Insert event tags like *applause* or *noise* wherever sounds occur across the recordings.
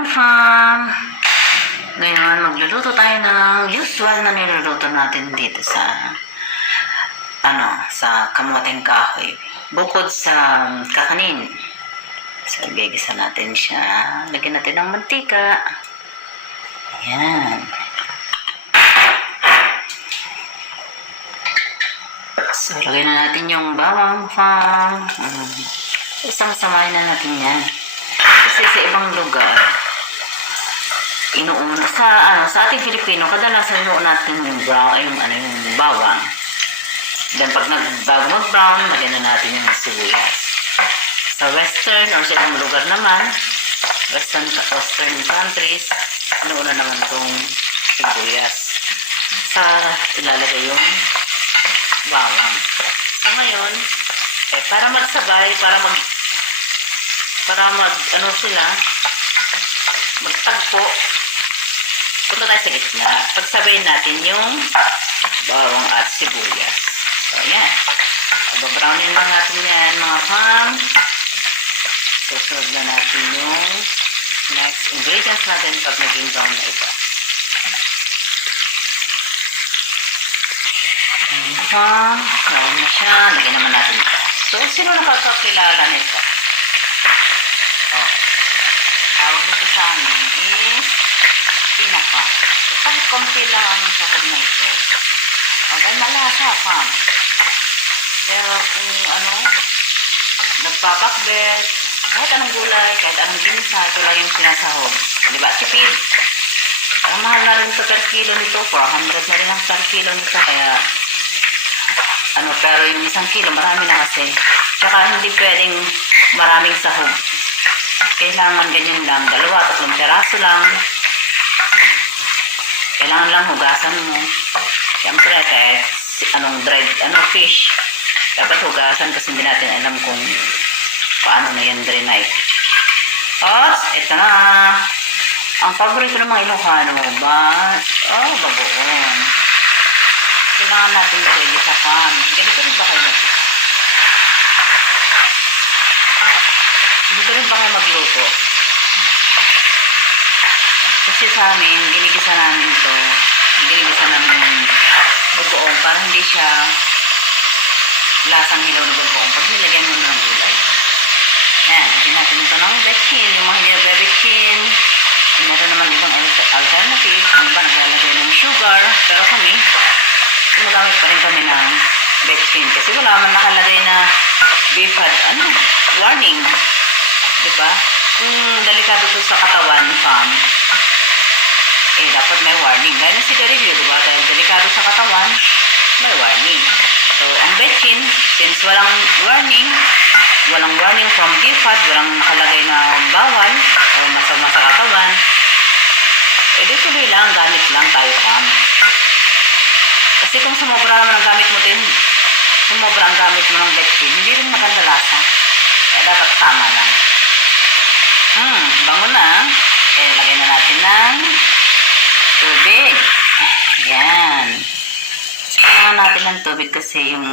morning, fam! Ngayon, magluluto tayo ng usual na niluluto natin dito sa ano, sa kamuting kahoy. Bukod sa kakanin. So, igigisa natin siya. Lagyan natin ng mantika. Ayan. So, lagyan na natin yung bawang fam. Mm. Isang samahin na natin yan. Kasi sa ibang lugar, inuuna. Sa ano sa ating Filipino kadalasan inuuna natin yung brown ay yung ano yung bawang. Then pag nagbago mag brown lagyan na natin yung sibuyas. Sa western or sa ibang lugar naman western western countries inuuna naman tong sibuyas. Sa ilalagay yung bawang. Sa ngayon eh para magsabay para mag para mag ano sila magtagpo punta tayo sa gitna. Pagsabayin natin yung bawang at sibuyas. So yan babrownin lang natin yan mga fam. Susunod na natin yung next ingredients natin pag naging brown na ito. Ayan fam. Brown na siya. Lagyan naman natin ito. So sino nakakakilala nito? Oh. Tawag nito sa amin is pinaka. Kahit konti lang ang sahog na ito. Okay, malasa, fam. Pero kung ano, nagpapakbet, kahit anong gulay, kahit anong ginisa, ito lang yung sinasahog. Di ba? Tipid. Ang mahal na rin ito per kilo nito. 400 na rin ang per kilo nito. Kaya, ano, pero yung isang kilo, marami na kasi. Tsaka hindi pwedeng maraming sahog. Kailangan ganyan lang. Dalawa, tatlong peraso lang. Kailangan lang hugasan mo. Siyempre, kahit anong dried, ano, fish. Dapat hugasan kasi hindi natin alam kung paano na yan drenay. Oh, ito na. Ang paborito ng mga Ilocano ba? Oh, bagoong. Kailangan natin pwede sa pan. Ganito rin ba kayo mag Ganito rin ba kayo magluto? Kasi sa amin, ginigisa namin to. Ginigisa namin yung bagoong para hindi siya lasang hilaw na bagoong. Pag nilagyan mo ng gulay. Yan, lagyan natin ito ng betchin. Yung mga hindi na betchin. Meron naman ibang al- alternative. Ang iba naglalagay ng sugar. Pero kami, gumagamit pa rin kami ng betchin. Kasi wala man nakalagay na beef had, ano, warning. Diba? Kung delikado to sa katawan, fam, warning. Dahil ng sigarilyo, diba? Dahil delikado sa katawan, may warning. So, ang betchin, since walang warning, walang warning from DFAD, walang nakalagay na bawal o masama sa katawan, eh, di tuloy lang, gamit lang tayo, fam. Kasi kung sumobra naman ang gamit mo din, sumobra ang gamit mo ng betchin, hindi rin maganda lasa. Kaya dapat tama lang. Hmm, bango na. Eh, lagay na natin ng tubig. Yan. Kailangan natin ng tubig kasi yung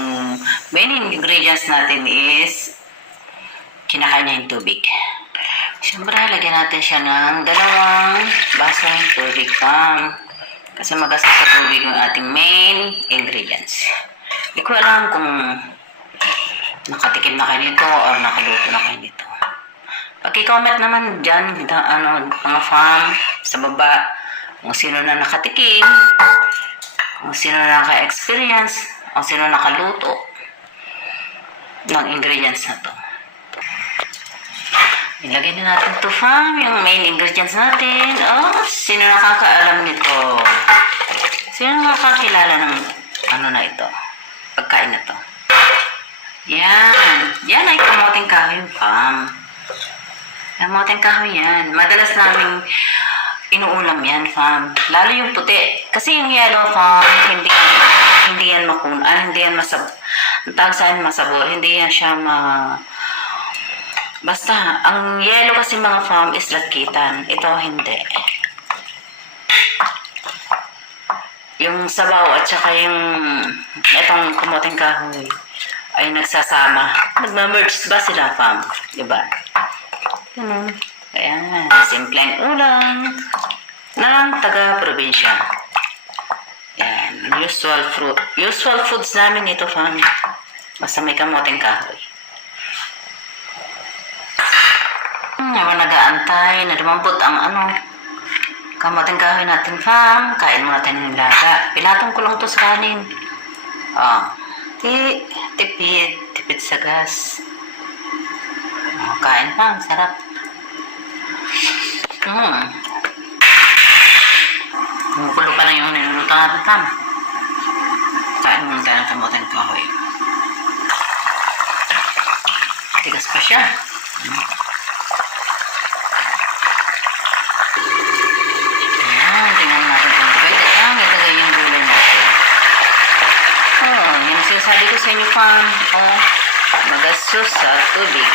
main ingredients natin is kinakain niya yung tubig. Siyempre, lagyan natin siya ng dalawang baso ng tubig pang kasi magastos sa tubig yung ating main ingredients. Hindi ko alam kung nakatikim na kayo nito or nakaluto na kayo nito. Pag-comment naman dyan, ano, mga farm, sa baba, kung sino na nakatikim, kung sino na naka-experience, kung sino nakaluto ng ingredients na to. Ilagay din natin to farm, yung main ingredients natin. Oh, sino nakakaalam nito? Sino nakakilala ng ano na ito? Pagkain na to. Yan. Yan ay kamoting kahoy farm. Kamoting kahoy yan. Madalas namin inuulam yan, fam. Lalo yung puti. Kasi yung yellow, fam, hindi, hindi yan makun, ah, hindi yan masab, ang tawag sa akin masabor, hindi yan siya ma, basta, ang yellow kasi mga fam is lagkitan. Ito, hindi. Yung sabaw at saka yung, itong kamoting kahoy, ay nagsasama. Nagmamerge ba sila, fam? Diba? Ganun. Kaya nga, simpleng ulam ng taga-probinsya. Yan, usual fruit. Usual foods namin ito, fam. Basta may kamoting kahoy. Hmm, habang nag-aantay na lumambot ang ano, kamoting kahoy natin, fam. Kain muna tayo ng laga. Pinatong ko lang to sa kanin. Oh, ti, tipid, tipid sa gas. Oh, kain, fam. Sarap. Hmm. Kumukulo pa lang yung niluluto natin, fam. Kain muna tayo ng kamoting kahoy. Tigas pa siya. Ayan, tingnan natin kung pwede ang ilagay yung gulay natin. Oh, yan ang sinasabi ko sa inyo, fam. Oh, magasos sa tubig.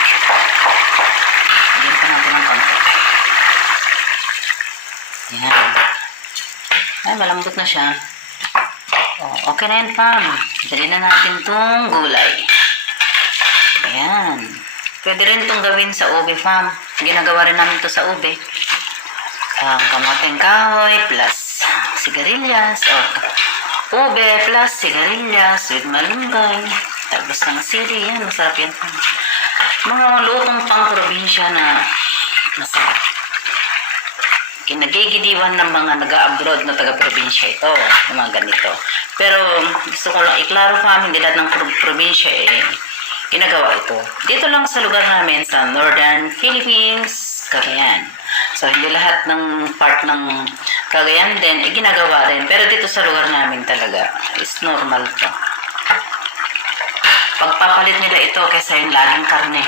Lagyan pa natin ng konti. Ayan. Ay, malambot na siya. Oh, okay na yan, fam. Dali na natin tong gulay. Ayan. Pwede rin itong gawin sa ube, fam. Ginagawa rin namin to sa ube. Um, kamoting kahoy plus sigarilyas or ube plus sigarilyas with malunggay. Tapos ng sili. Yan, masarap yan. Mga lutong pang probinsya na masarap. Kinagigidiwan ng mga nag-abroad na taga-probinsya ito, yung mga ganito. Pero gusto ko lang iklaro pa, hindi lahat ng pro- probinsya eh, ginagawa ito. Dito lang sa lugar namin, sa Northern Philippines, Cagayan. So, hindi lahat ng part ng Cagayan din, eh, ginagawa rin. Pero dito sa lugar namin talaga, is normal to. Pagpapalit nila ito kaysa yung laging karne.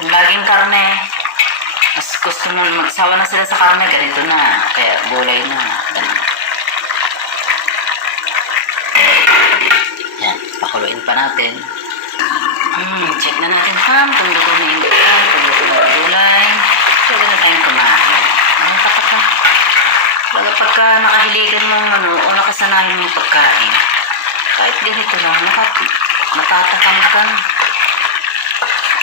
Yung laging karne, mas gusto mo magsawa na sila sa karne, ganito na. Kaya gulay na. Ganun. Yan, pakuluin pa natin. Hmm, check na natin fam kung luto na yung gulay, kung luto na yung gulay. Pwede na tayong kumain. Ka pa ka? Baga pagka nakahiligan mo ano, o nakasanayan mo yung pagkain, kahit ganito lang, nakat matatakam ka.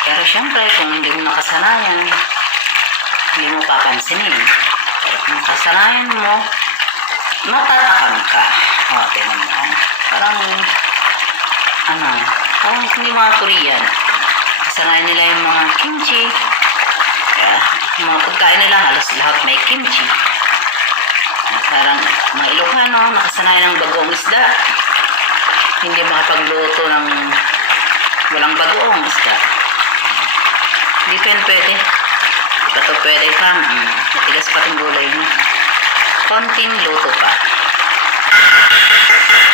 Pero syempre, kung hindi mo nakasanayan, hindi mo papansinin. Pero kung kasanayan mo, matatakam ka. O, tingnan mo. ah. Parang, ano, parang hindi mga Korean. Kasanayan nila yung mga kimchi. Kaya, yung mga pagkain nila, halos lahat may kimchi. Parang, mga Ilocano, nakasanayan ng bagoong isda. Hindi makapagluto ng walang bagoong isda. Hindi pwede. Ito pwede pa. Mm, matigas pa itong gulay niya. Konting luto pa.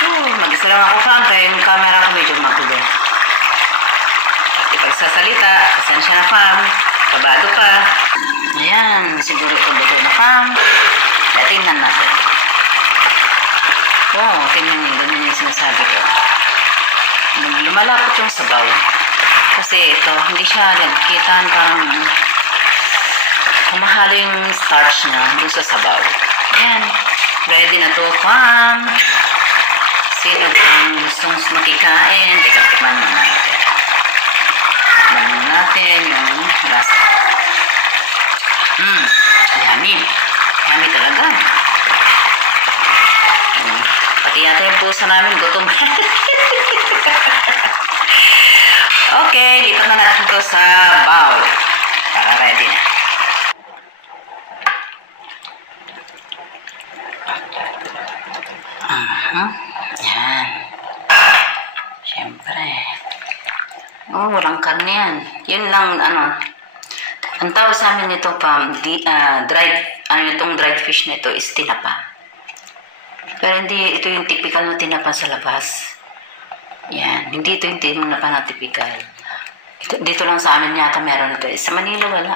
Oh, mag-isa lang ako fan kaya yung camera ko medyo magulo. At ipagsasalita, pasensya na fam. Kabado pa. Ayan, siguro buto na. Kaya tingnan natin. Wow, tingnan niyo, ganyan yung sinasabi ko. Lumalapot yung sabaw. Kasi ito, hindi siya nagkitaan parang kumahalo yung starch niya doon sa sabaw. Ayan. Ready na to, fam. Sino bang gustong makikain? Teka, tikman mo natin. Tikman mo natin yung lasa. Hmm, yummy. Yummy talaga. Hmm. Pati yata yung pusa namin gutom. *laughs* okay, lipat na natin to sa bowl. Para ready na. Yan. Siyempre. Oh, walang karne yan. Yun lang, ano. Ang tawag sa amin nito pa, di, ah, dried, ano itong dried fish na ito is tinapa. Pero hindi ito yung typical na tinapa sa labas. Yan. Hindi ito yung tinapa na typical. Ito, dito lang sa amin yata meron ito. Sa Manila wala.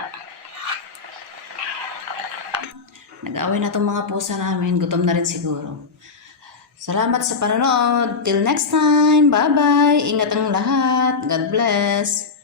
Nag-away na itong mga pusa namin. Gutom na rin siguro. Salamat sa panonood. Till next time. Bye-bye. Ingat ang lahat. God bless.